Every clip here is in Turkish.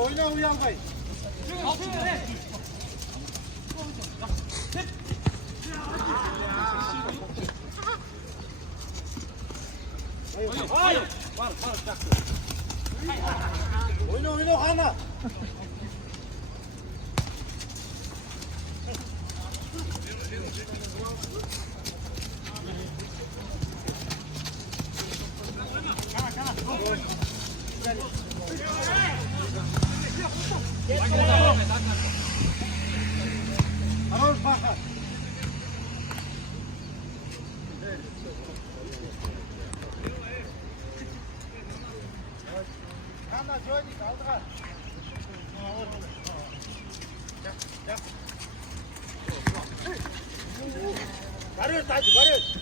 Oyna uyan bay. Oyna Hana. Barış Tacı, Barış.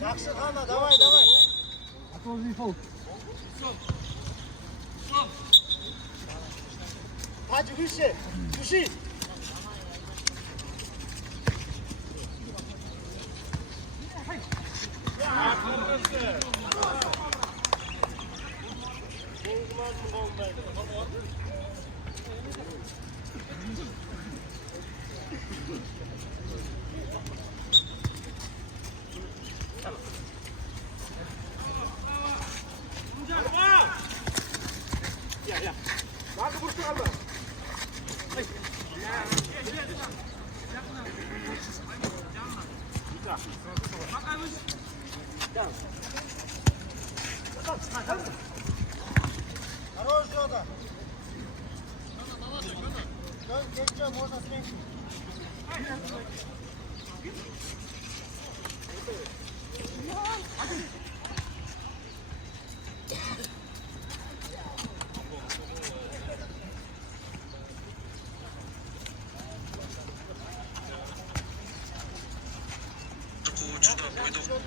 Максим, Анна, давай. Отложи фол. Hadi Hüseyin, Hüseyin. Хорош, Жота. Ничего, можно сменить.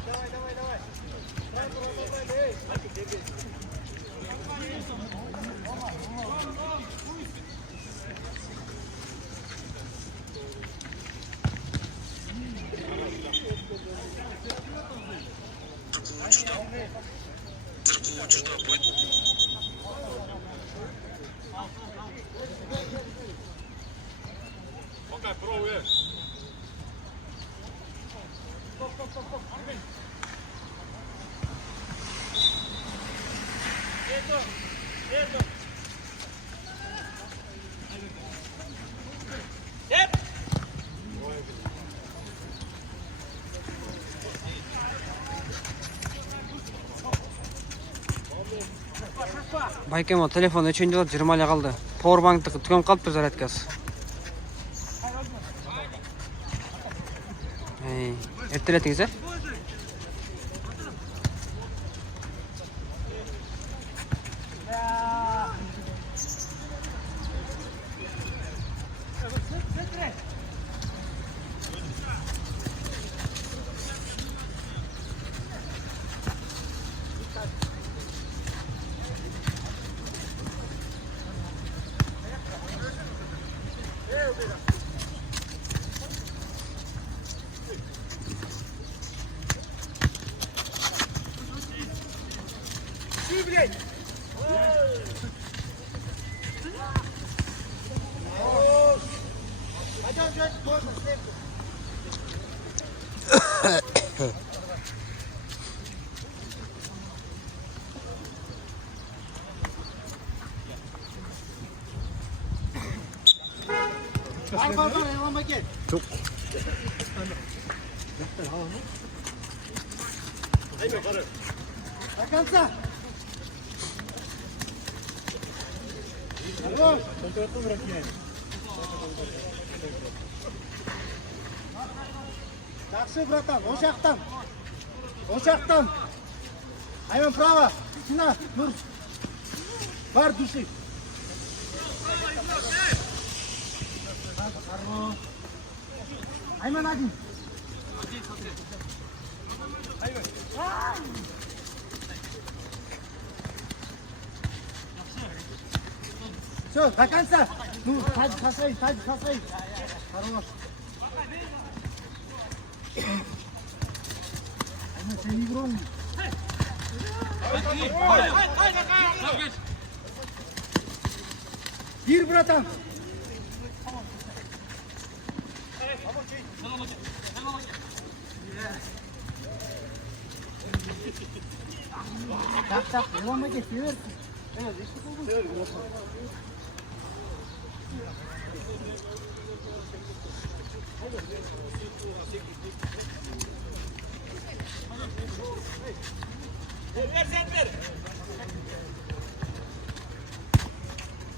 Давай, давай, давай. Пока пробуем. Байкем телефон өчен жылы 20 қалды. Powerbank түгеніп қалыпты зарядкасы. Ертеретіңіз, Пойдем, Жень, можно, слепку. Al, elma gel. Çok. До конца. Хорош. Жақсы, братан, о жақтан. Айман право, спина, дұрыс. Бар души. Айман один. Все, до конца. Ну, сосай. Хорош. Sen iyi vuran mı? Gir bratан. Так, elma gel, sever. Evet, işte bu. Sever, bratан.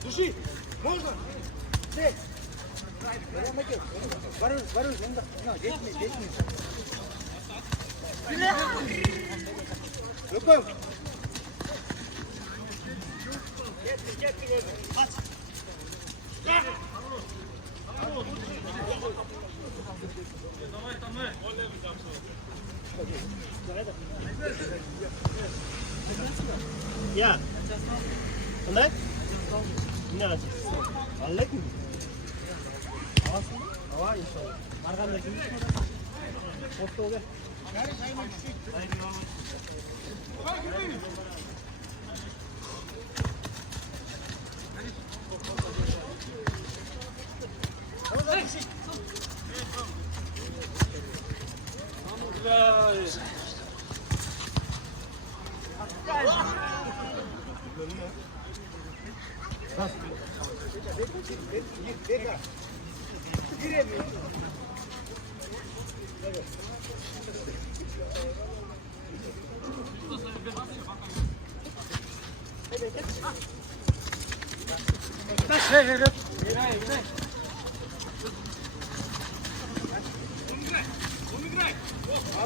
Души, можно? Здесь. Воруй, детьми. Рукой. Ya. Qanday? Nima qilasiz? Allaymi? Avasizmi? Ava inshaalloh. Marg'amda kimni ko'rasan? O'rtoqda.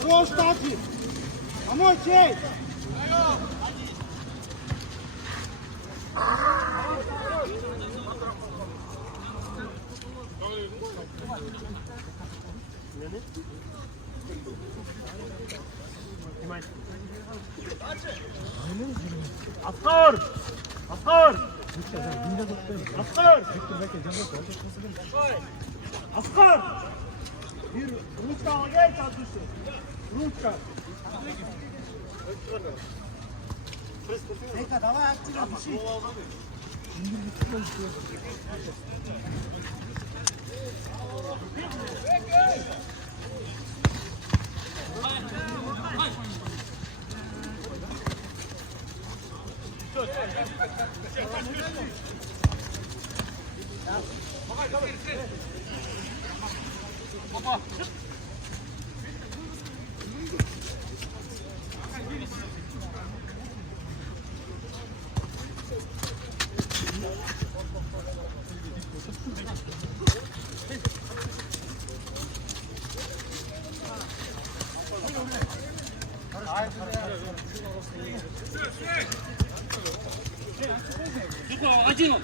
Хорош, Таки! Помой, чей! Askar! Askar! Askar! Askar! Bir Ruçka gel tatlısı. Ruçka. Neka, давай активно пиши. Один.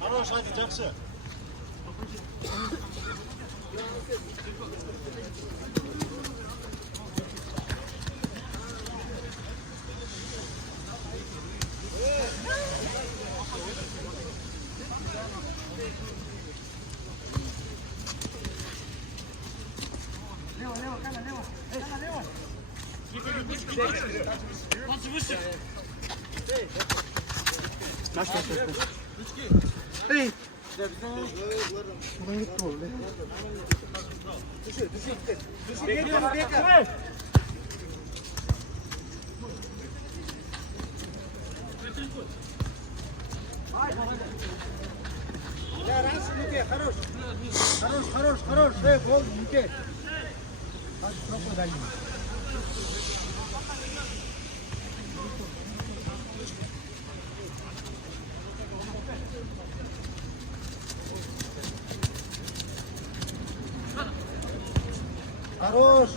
Хорош, hadi жақсы. Хорош. Гол, Нике. Хорош.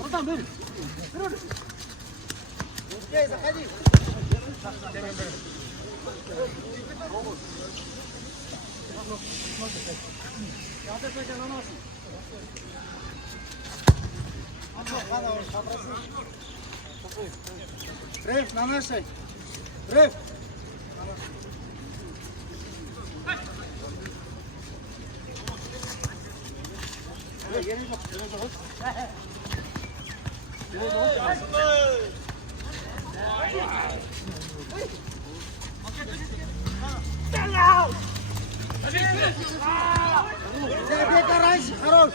Oradan beri. Gel, заходи. Реф, на нашей. Реф. Забега раньше, хорош.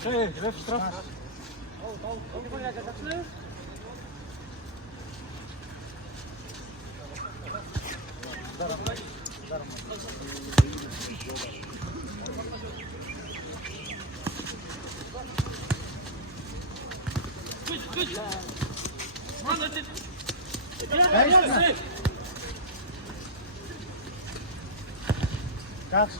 Hey, left straf. Kaç.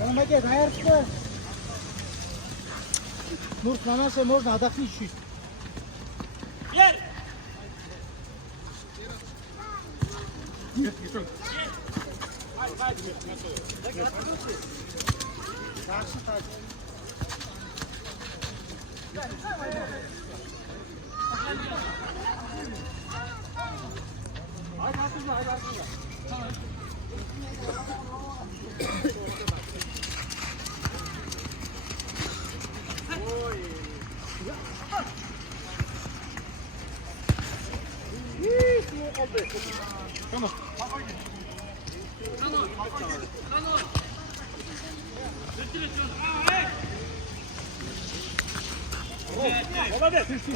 Ромаге, наерхте. Нурт на нас можно отдохнуть чуть.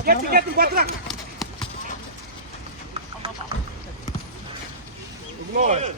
Get, quatro. Evet.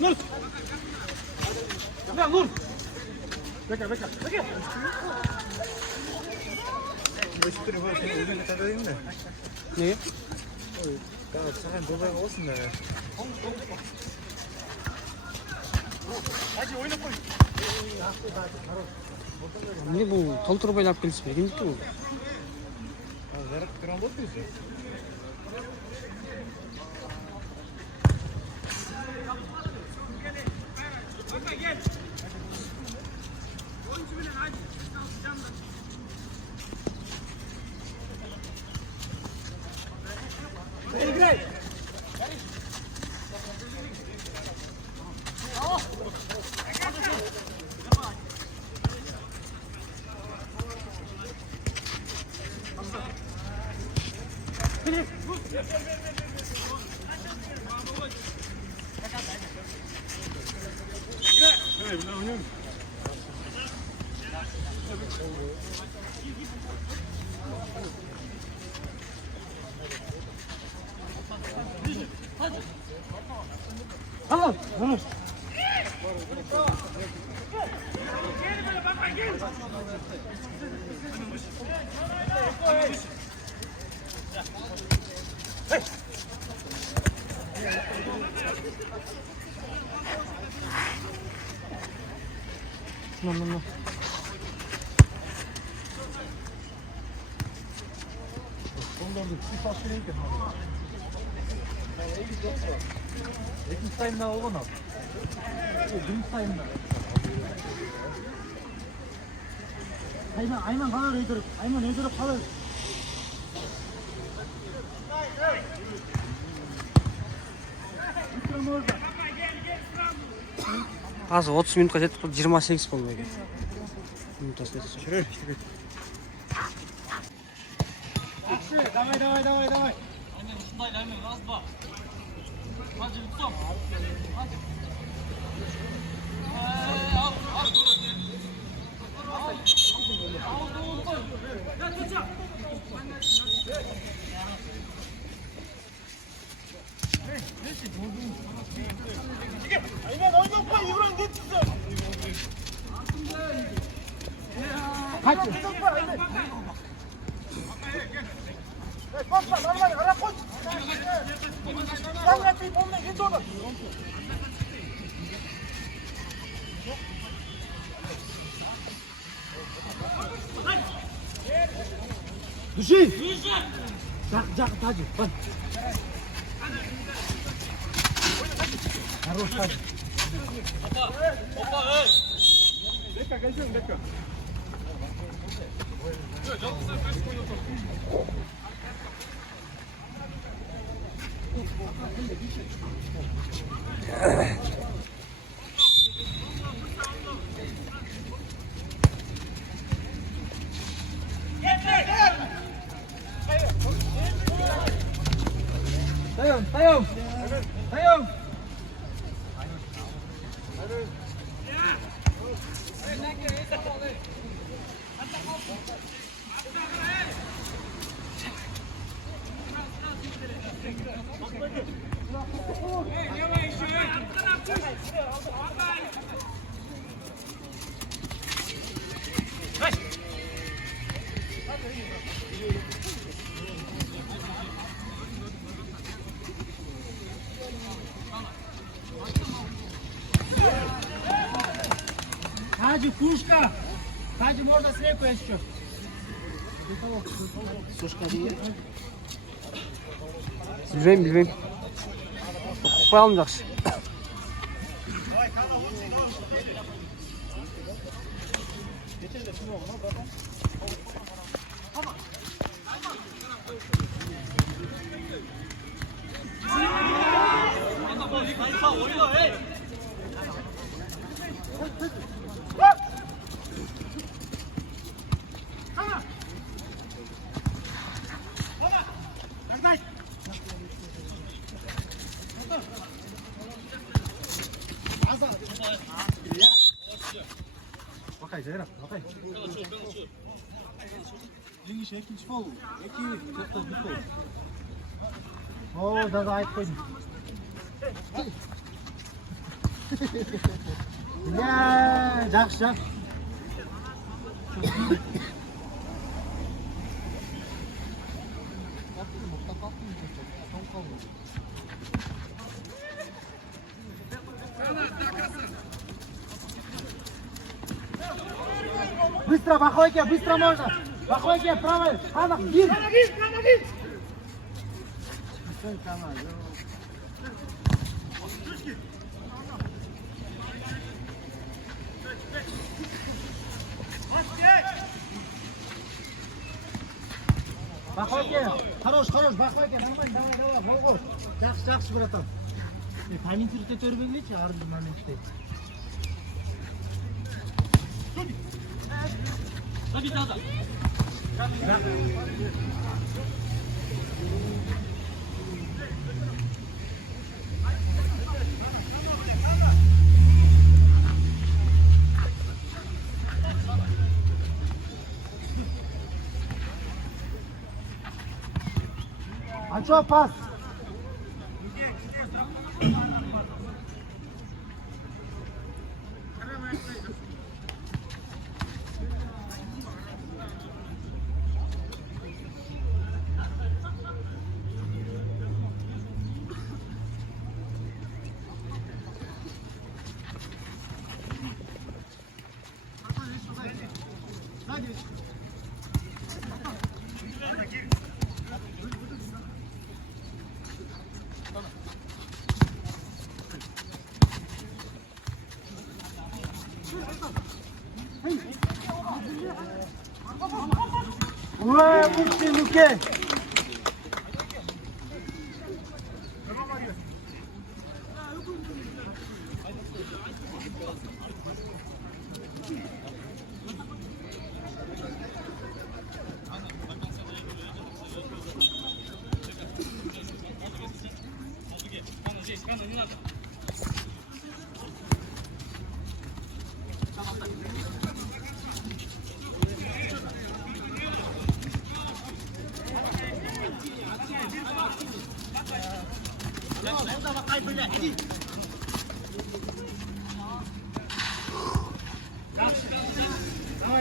Nur. Ya Nur. Bekle. Mesut telefonu seni öyle takayım da. Ne? Daha sakın dolayı olsun da. Hadi oyna koy. Ne bu? Tol turbayla alып келіпсіз бе? Кімдікі бұл? Zarık kıran bot muyuz? Tamam. No. Екінші таймда алған ал. Жұмыс таймда. Ayman қалар өйдіріп. Ayman өйдіріп қалар. Қазір 30 минутқа жетіп бұл 28 болды екен. Минутасы жетіп. Şuraya. Давай. Души! Жак, Таджи, вон. Хорош, Таджи. Опа, эй! Дека, гайдем, дека. Dayan. Таджи, пушка! Таджи, можно слепо еще. Сушка değil. Bilmem. Kokpay alım жақсы. Bakay Zeynep, bakay. Lingiş ikinci fol. İki, çok da bir fol. Oo, da ait koydum. Ya, жақсы, жақсы. Быстро, Бахойке, быстро можно. Бахойке, правый, Ханах, гир. Бахойке, хорош, Бахойке, нормально, давай, молгош. Жақсы, братан. Комментировать өрбеңдечи, арғы моментте. Ачо, пас. Ура, Луке!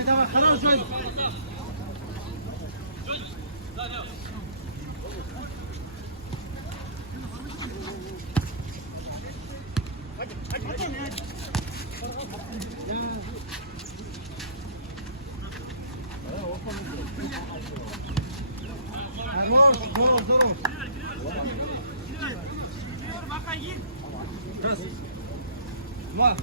Давай, хорош, Жень. Здорово. Раз. Два.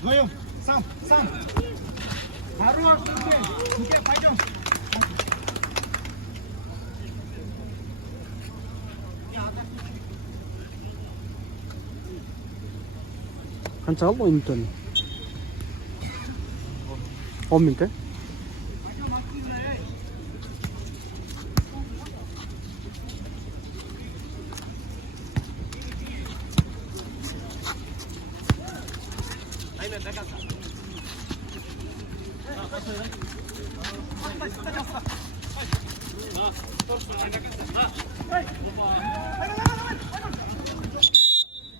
Вдвоем. Сам. Хорош, Луке, пойдем. Қанша қалды минуттан? 10 минут,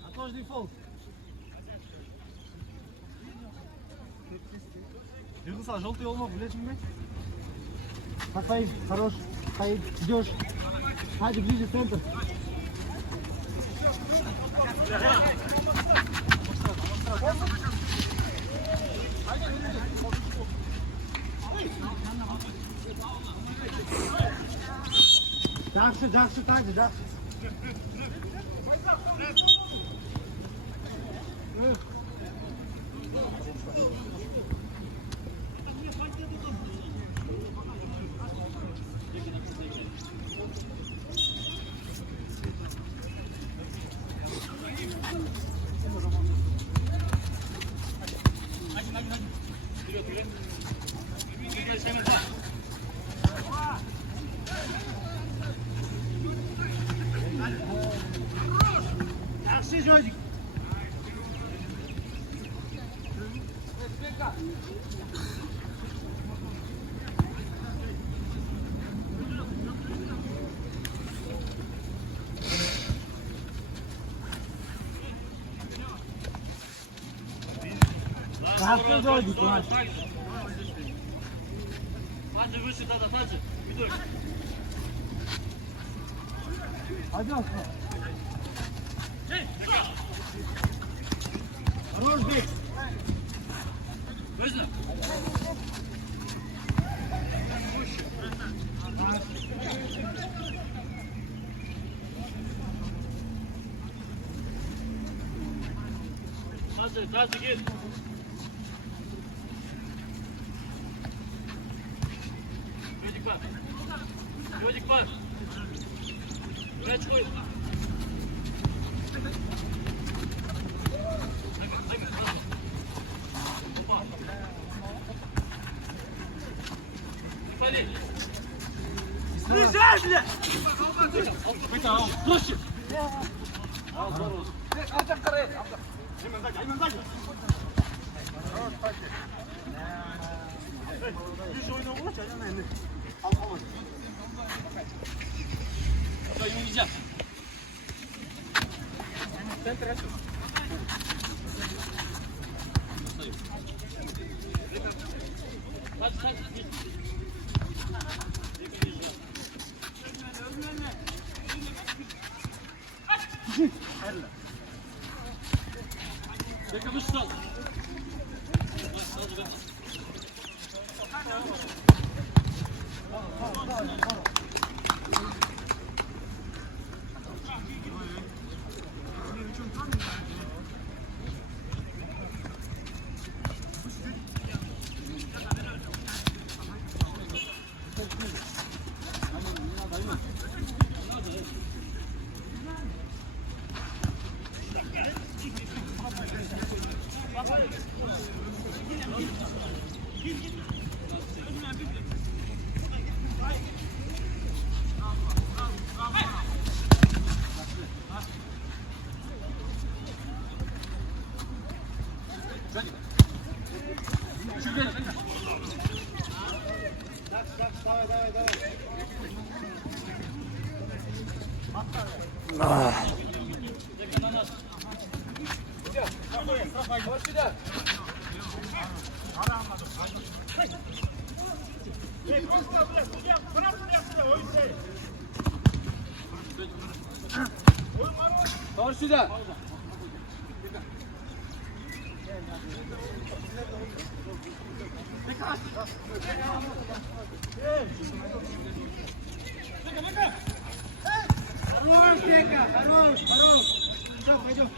Отложный фол. Жығылса, желтый олмақ, білесің бе? Пасай, хорош. Пасай, идешь. Хadi, ближе, центр. Жақсы, таңды, жақсы. Жақсы, Жодик. Жақсы, Жодик. Hadi выше, Тата, Тата. Hadi aslan. Хорош, бей. Выше. Tata, git. Yodик var. Yodik var. Buraya çıkıyor. Hadi. Слезай, бля! Проще. Ему нельзя. Выше сразу. Karşıda. Хорош, Дека, хорош, хорош. Все, пойдем.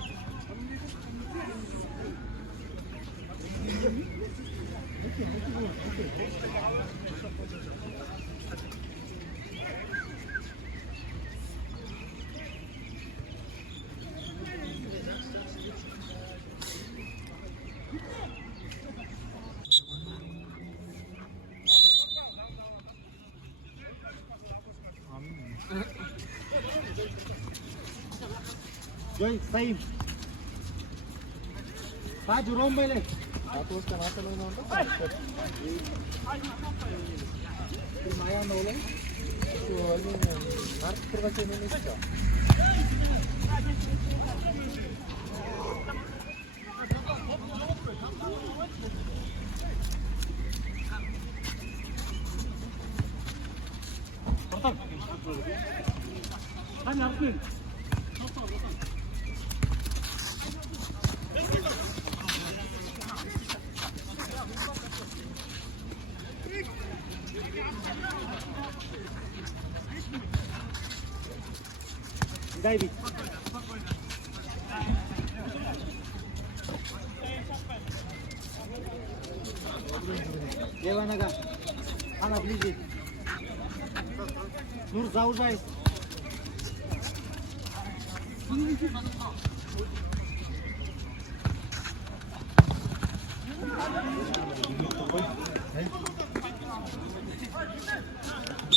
Joy, стоим. Hadi Rom böyle. Atos'tan atalım orada. Bir ayağında olayım. Şu olayım. Artık burada kendini istiyor. Hadi artık. Дай бить. Левая нога. Она ближе. Нур, заужай.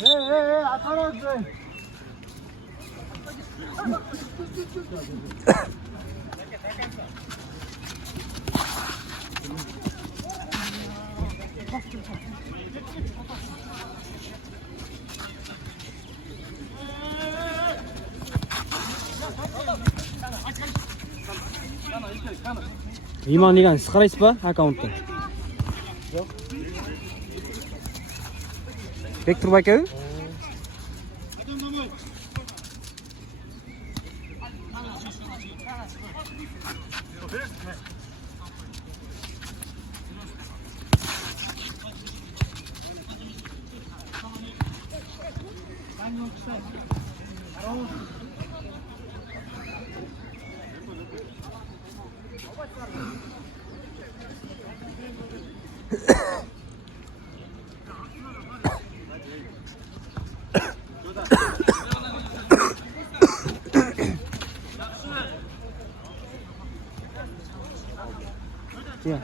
Эй, осторожно! Iymon degan siz qaraysizmi akkauntda? Yo'q. Bektur aka. Ya.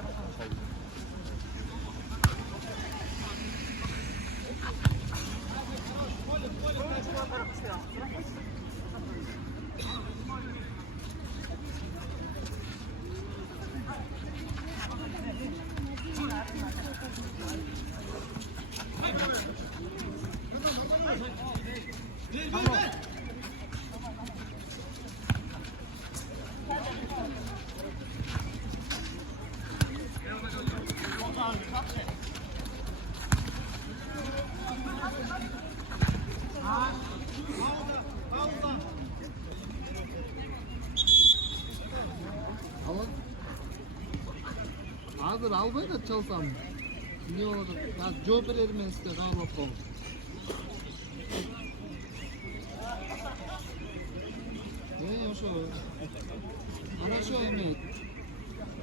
Hazır almayı da çalsam. Ne olur? Ya cevap verelim ben size galiba kol. Ne şu? Ana şu emek.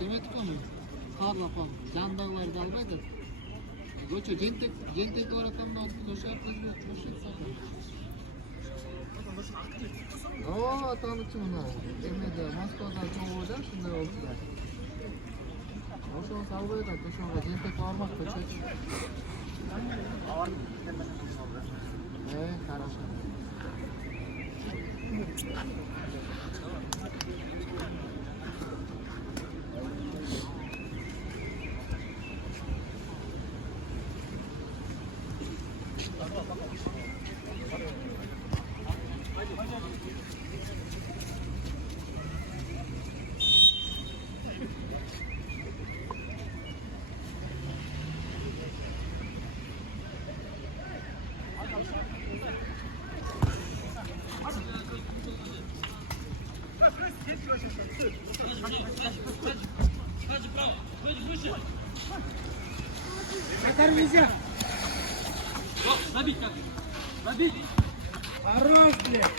Demek ki onu. Karla falan. Can dağları da almaydı. Göçü jentek var atamdan koşar kızı koşar sakın. Oo tanıtım ona. Emede Moskova'da çok olacak şimdi oldu da. Oşo salgıya da koşuyor. Jentek varmak da çok. Хорошо. Катар нельзя. Забить, забить. Хорош, блядь.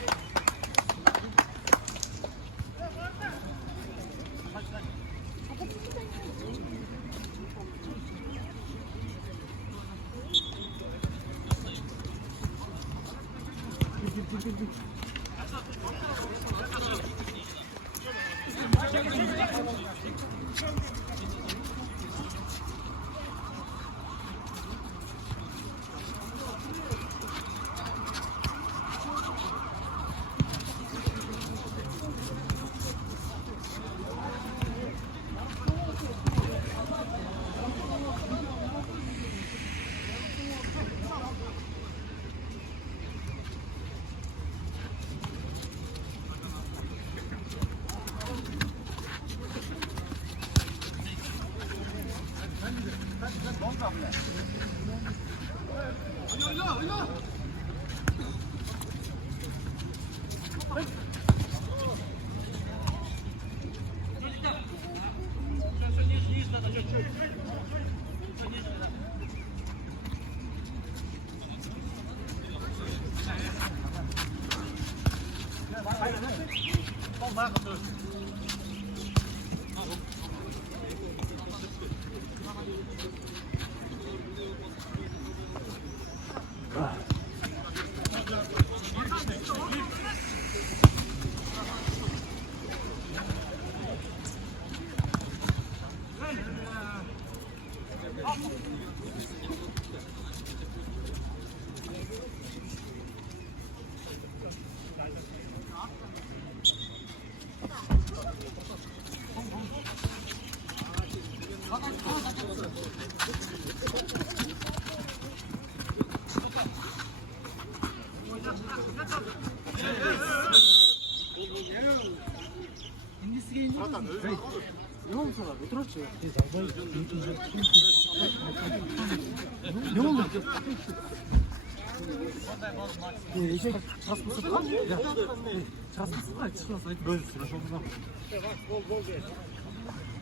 Ne oldu sana? Otur aç ya. Ne oldu? Çarpmışsın lan. Ya. Çarpmışsın lan. Çıkmasın. Böyle sıra çok uzak.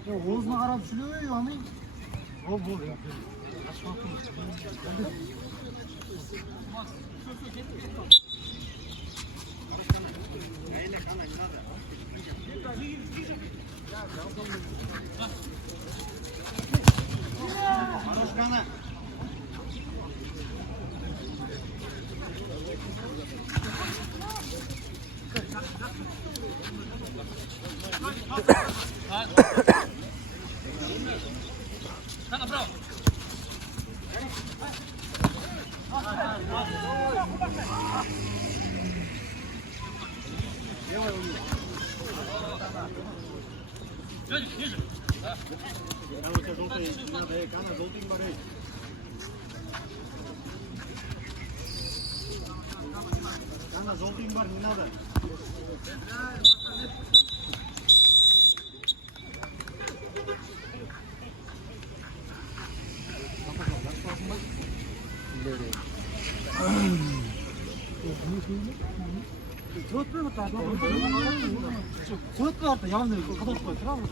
Ya Oğuz'la Arap sürüyor ya hani. Bol ya. Желтый бар, не надо. Sıvıtmıyor mu? Sıvıtmıyor artık. Yandı. Kadar koy. Tamam mı?